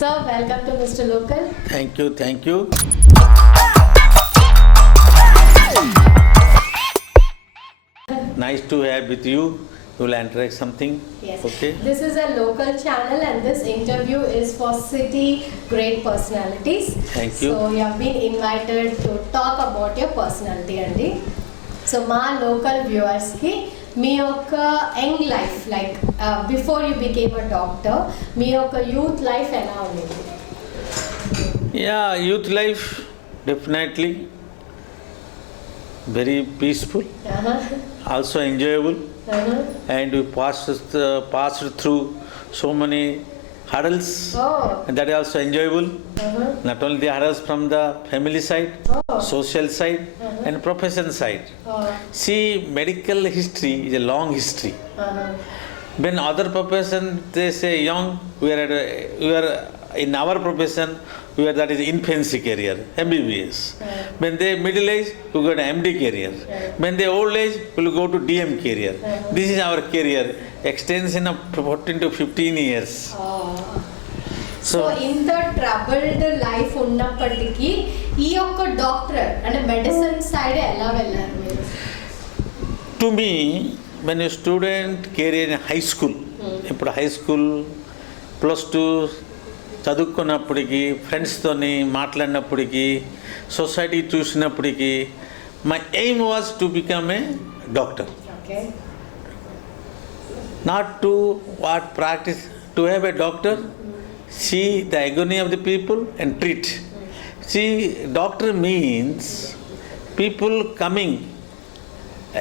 Sir, welcome to Mr. Local. Thank you, thank you. Nice to have with you. You will interact something. Yes. Okay. This is a local channel and this interview is for city great personalities. Thank you. So you have been invited to talk about your personality Andy. So my local viewers ki మీ యొక్క young life like before you became a doctor మీ యొక్క youth life ఎలా ఉండేది? Yeah, youth life definitely very peaceful, also enjoyable, and we passed through so many hurdles, and that is also enjoyable. Not only the hurdles from the family side, social side, and profession side. See, medical history is a long history. When other profession they say young, we are in our profession we are that is infancy career, MBBS. When they middle age, we go to MD career. When they old age, we will go to DM career. This is our career extension of 14 to 15 years. So ఇంత troubled life ఉన్నప్పటికీ ఈ యొక్క డాక్టర్ అంటే medicine side ఎలా వెళ్ళారు మీరు? To me, when a student career in high school, ఇప్పుడు high school +2 చదువుకున్నప్పటికీ ఫ్రెండ్స్తోని మాట్లాడినప్పటికీ సొసైటీ చూసినప్పటికీ my aim was to become a doctor, not to what practice to have a doctor, see the agony of the people and treat. See, doctor means people coming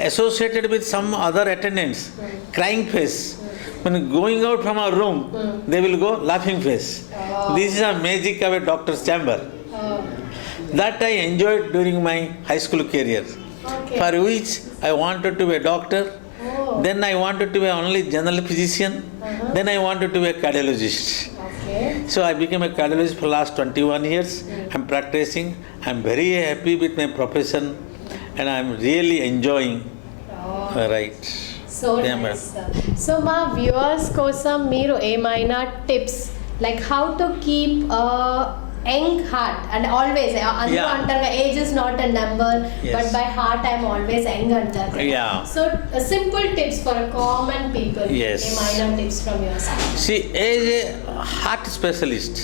associated with some other attendants, crying face. When going out from our room, they will go laughing face. This is a magic of a doctor's chamber. That I enjoyed during my high school career, for which I wanted to be a doctor. Then I wanted to be only general physician. Then I wanted to be a cardiologist. So I became a cardiologist for last 21 years. I'm practicing. I'm very happy with my profession and I'm really enjoying. Right. So nice. So మా viewers కోసం మీరు ఏమైనా tips like how to keep young heart and always అందరూ అంటారు age is not a number but by heart I'm always young అంటారు. So simple tips for common people, ఏమైనా tips from your side? See, as a heart specialist,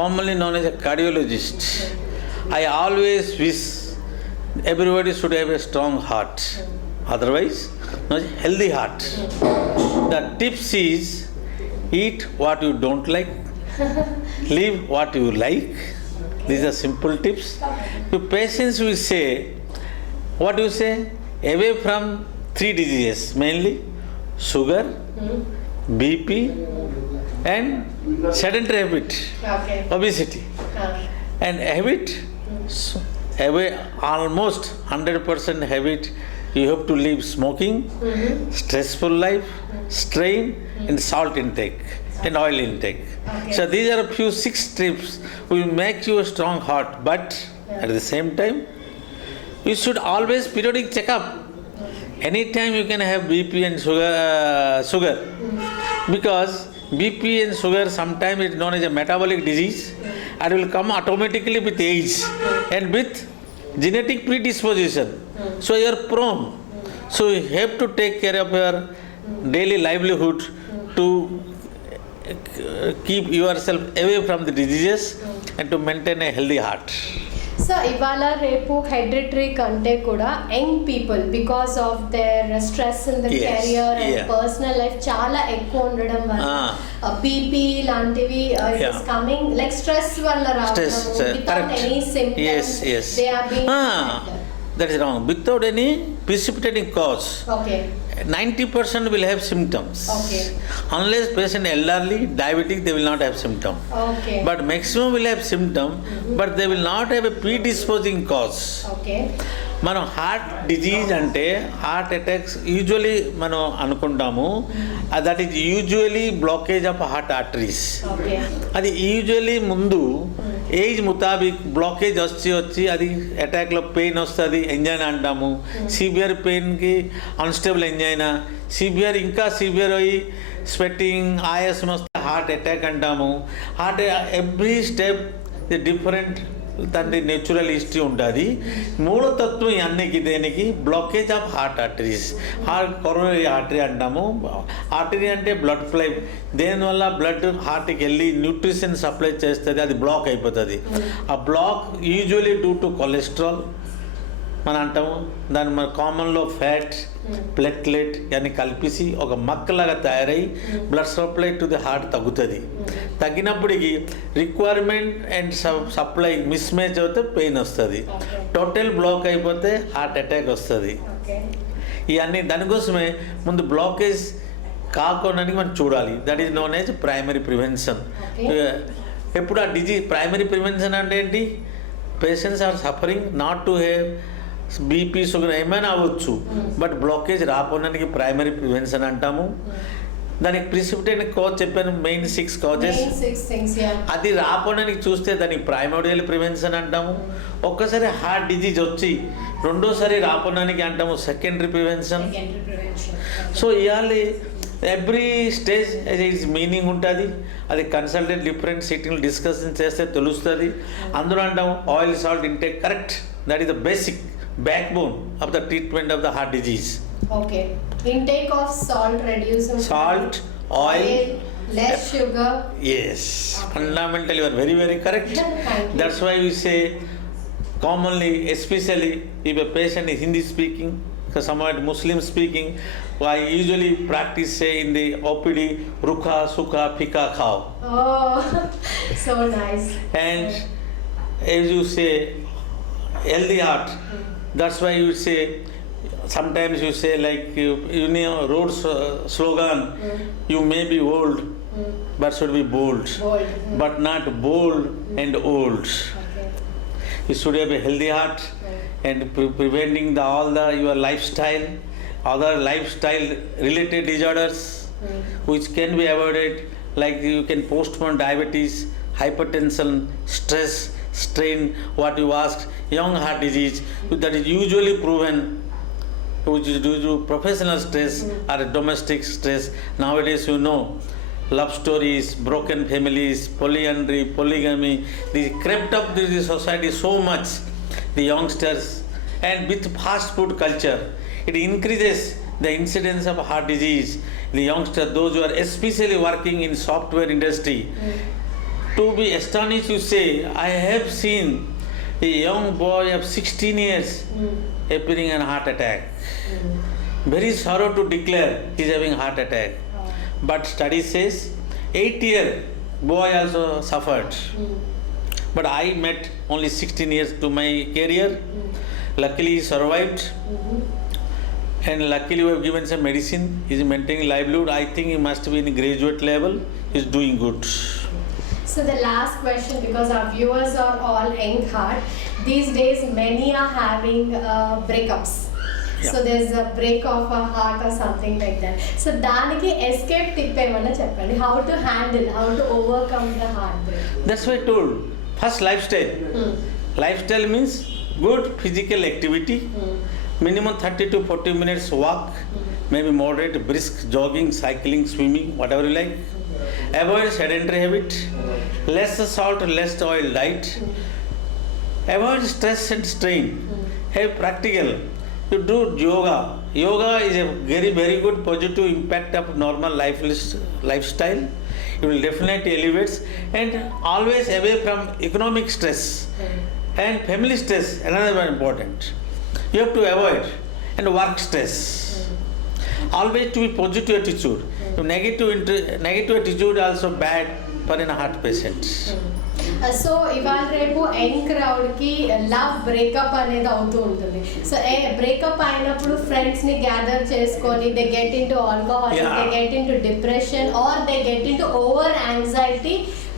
commonly known as a cardiologist, I always wish everybody should have a strong heart. Otherwise, not a healthy heart. The tips is eat what you don't like, live what you like. These are simple tips. To patients we say, what do you say? Away from 3 diseases, mainly sugar, BP, and sedentary habit, obesity. And habit, away almost 100% habit. You have to leave smoking, stressful life, strain, and salt intake and oil intake. So these are a few 6 tips will make you a strong heart. But at the same time, you should always periodic checkup. Anytime you can have BP and sugar, because BP and sugar sometimes is known as a metabolic disease and will come automatically with age and with genetic predisposition. So you are prone. So you have to take care of your daily livelihood to keep yourself away from the diseases and to maintain a healthy heart. So ఇవాళ రేపు హెరిడిటరీ కంటే కూడా young people because of their stress in the career and personal life చాలా ఎక్కువ ఉండడం వల్ల బీపీ లాంటివి is coming like stress వల్ల రావడం without any symptoms they are being that is wrong without any precipitating cause. 90% will have symptoms. Unless patient elderly, diabetic, they will not have symptom. But maximum will have symptom, but they will not have a predisposing cause. మనం heart disease అంటే heart attacks usually మనం అనుకుంటాము, that is usually blockage of heart arteries. అది యూజువలీ ముందు ఏజ్ ముతాబిక్ బ్లాకేజ్ వచ్చి అది అటాక్లో పెయిన్ వస్తుంది, ఎంజైనా అంటాము. సివియర్ పెయిన్కి అన్స్టేబుల్ ఎంజైనా, సివియర్ ఇంకా సివియర్ అయ్యి స్వెట్టింగ్ ఆయాసం వస్తే హార్ట్ అటాక్ అంటాము. Heart every step the different దాని నేచురల్ హిస్టరీ ఉంటుంది. మూడో తత్వం అన్నికి దేనికి blockage of heart arteries, heart coronary artery అంటాము. ఆర్టరీ అంటే బ్లడ్ ఫ్లై, దేనివల్ల బ్లడ్ హార్ట్కి వెళ్ళి న్యూట్రిషన్ సప్లై చేస్తుంది, అది బ్లాక్ అయిపోతుంది. ఆ block usually due to cholesterol మనం అంటాము. దాని మన కామన్లో ఫ్యాట్, ప్లేట్లెట్ ఇవన్నీ కలిపేసి ఒక మక్కలాగా తయారై blood supply to the heart తగ్గుతుంది. తగ్గినప్పటికీ requirement and supply mismatch అవుతే పెయిన్ వస్తుంది. టోటల్ బ్లాక్ అయిపోతే హార్ట్ అటాక్ వస్తుంది. ఇవన్నీ దానికోసమే ముందు బ్లాకేజ్ కాకుండా మనం చూడాలి. That is known as primary prevention. ఎప్పుడు ఆ డిజీజ్ ప్రైమరీ ప్రివెన్షన్ అంటే ఏంటి? Patients are suffering not to have BP, sugar ఏమైనా అవ్వచ్చు, బట్ బ్లాకేజ్ రాకపోవడానికి ప్రైమరీ ప్రివెన్షన్ అంటాము. దానికి ప్రిసిపిటేట్ కాజ్ చెప్పాను, మెయిన్ 6 కాజెస్. అది రాకపోవడానికి చూస్తే దానికి ప్రైమోడియల్ ప్రివెన్షన్ అంటాము. ఒక్కసారి హార్ట్ డిజీజ్ వచ్చి రెండోసారి రాకపోవడానికి అంటాము సెకండరీ ప్రివెన్షన్. సో ఇవాళ ఎవ్రీ స్టేజ్ ఇట్స్ మీనింగ్ ఉంటుంది. అది కన్సల్టెంట్ డిఫరెంట్ సిట్టింగ్ డిస్కషన్ చేస్తే తెలుస్తుంది. అందులో అంటాము oil salt intake correct, that is the basic backbone of the treatment of the heart disease. Okay. Intake of salt, reducing salt, oil, less sugar. Yes. Okay. Fundamentally, you are very, very correct. Thank you. That's why we say commonly, especially if a patient is Hindi speaking, somewhat Muslim speaking, I usually practice say in the OPD, Rukha, Sukha, Phika, Khao. Oh, so nice. And as you say, healthy heart. That's why you say, sometimes you say like, you know, road slogan, you may be old, but should be bold. But not bold and old. Okay. You should have a healthy heart and preventing all the your lifestyle, other lifestyle related disorders which can be avoided, like you can postpone diabetes, hypertension, stress, strain, what you asked, young heart disease, that is usually proven which is due to professional stress or domestic stress. Nowadays, you know, love stories, broken families, polyandry, polygamy, these crept up to the society so much, the youngsters, and with fast food culture, it increases the incidence of heart disease. The youngsters, those who are especially working in software industry, to be astonished, you say, I have seen a young boy of 16 years appearing in heart attack. Very sorrow to declare he is having heart attack. But study says 8-year boy also suffered. But I met only 16 years to my career. Luckily he survived. And luckily we have given some medicine. He is maintaining livelihood. I think he must be in graduate level. He is doing good. So the last question, because our viewers are all young heart, these days many are having breakups. Yeah. So there's a break of a heart or something like that. So daniki escape tip emana cheppandi, how to handle, how to overcome the heartbreak. That's why I told. First, lifestyle. Lifestyle means good physical activity, minimum 30 to 40 minutes walk, maybe moderate, brisk jogging, cycling, swimming, whatever you like. Avoid sedentary habit, less salt, less oil diet. Avoid stress and strain. Have practical. You do yoga. Yoga is a very, very good positive impact of normal lifestyle. It will definitely elevate, and always away from economic stress and family stress. Another very important. You have to avoid and work stress. Always to be positive attitude. Negative attitude also bad for a heart patient. So ఇవాళ రేపు young crowd కి love breakup అనేది అవుతూ ఉంటుంది. So breakup అయినప్పుడు friends ని gather చేసుకొని they get in to alcohol, they get in to depression, or they get in to over anxiety,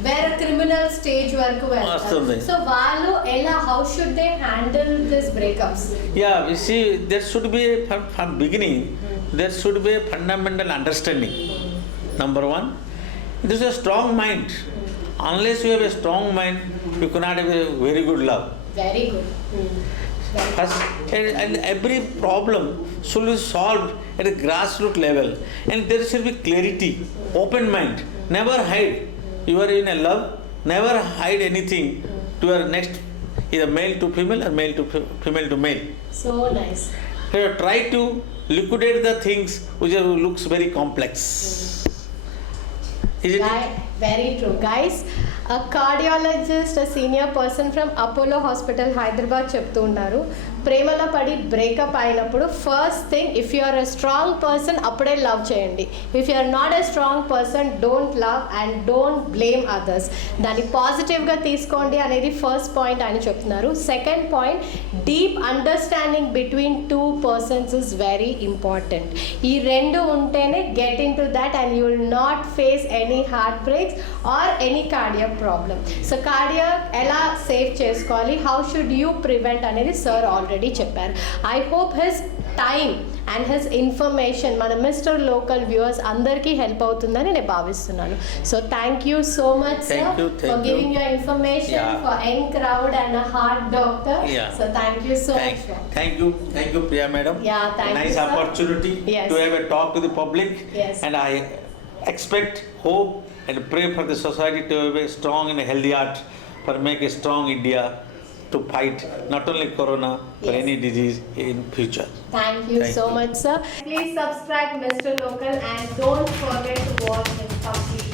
వేరే క్రిమినల్ స్టేజ్ వరకు వెళ్తారు. సో వాళ్ళు ఎలా, how should they handle this breakups? Yeah, you see, there should be from beginning, there should be a fundamental understanding. Number one, it is a strong mind. Unless you have a strong mind, you cannot have a very good love. Very good. First, and every problem should be solved at a grassroots level, and there should be clarity, open mind. Never hide. You are in a love. Never hide anything to your next, either male to female or male to female to male. So nice. You try to liquidate the things which looks very complex. Is it? Very true. Guys, a cardiologist, a senior person from Apollo Hospital, Hyderabad చెప్తూ ఉన్నారు, ప్రేమలో పడి breakup అయినప్పుడు first thing, if you are a strong person అప్పుడే love చేయండి. If you are not a strong person, don't love and don't blame others. దాన్ని పాజిటివ్గా తీసుకోండి అనేది ఫస్ట్ పాయింట్ ఆయన చెప్తున్నారు. Second point, deep understanding between two persons is very important. ఈ రెండు ఉంటేనే get in to that and you will not face any heart breaks or any cardiac problem. So cardiac ఎలా సేవ్ చేసుకోవాలి, how should you prevent అనేది sir already చెప్పారు. I hope his time and his information మన mister local viewers అందరికీ హెల్ప్ అవుతుందని నేను భావిస్తున్నాను. So thank you so much sir for giving your information for young crowd and a heart doctor. So thank you so much. Thank you Priya madam. Yeah, thank you, Nice sir. opportunity Yes. to have a talk to the public. Yes. And I expect, hope and pray for the society to have a strong and a healthy heart for make a strong India to fight not only corona but Yes. any disease in future. Thank you Thank so you. much, sir. Please subscribe Mr. Local and don't forget to watch it completely.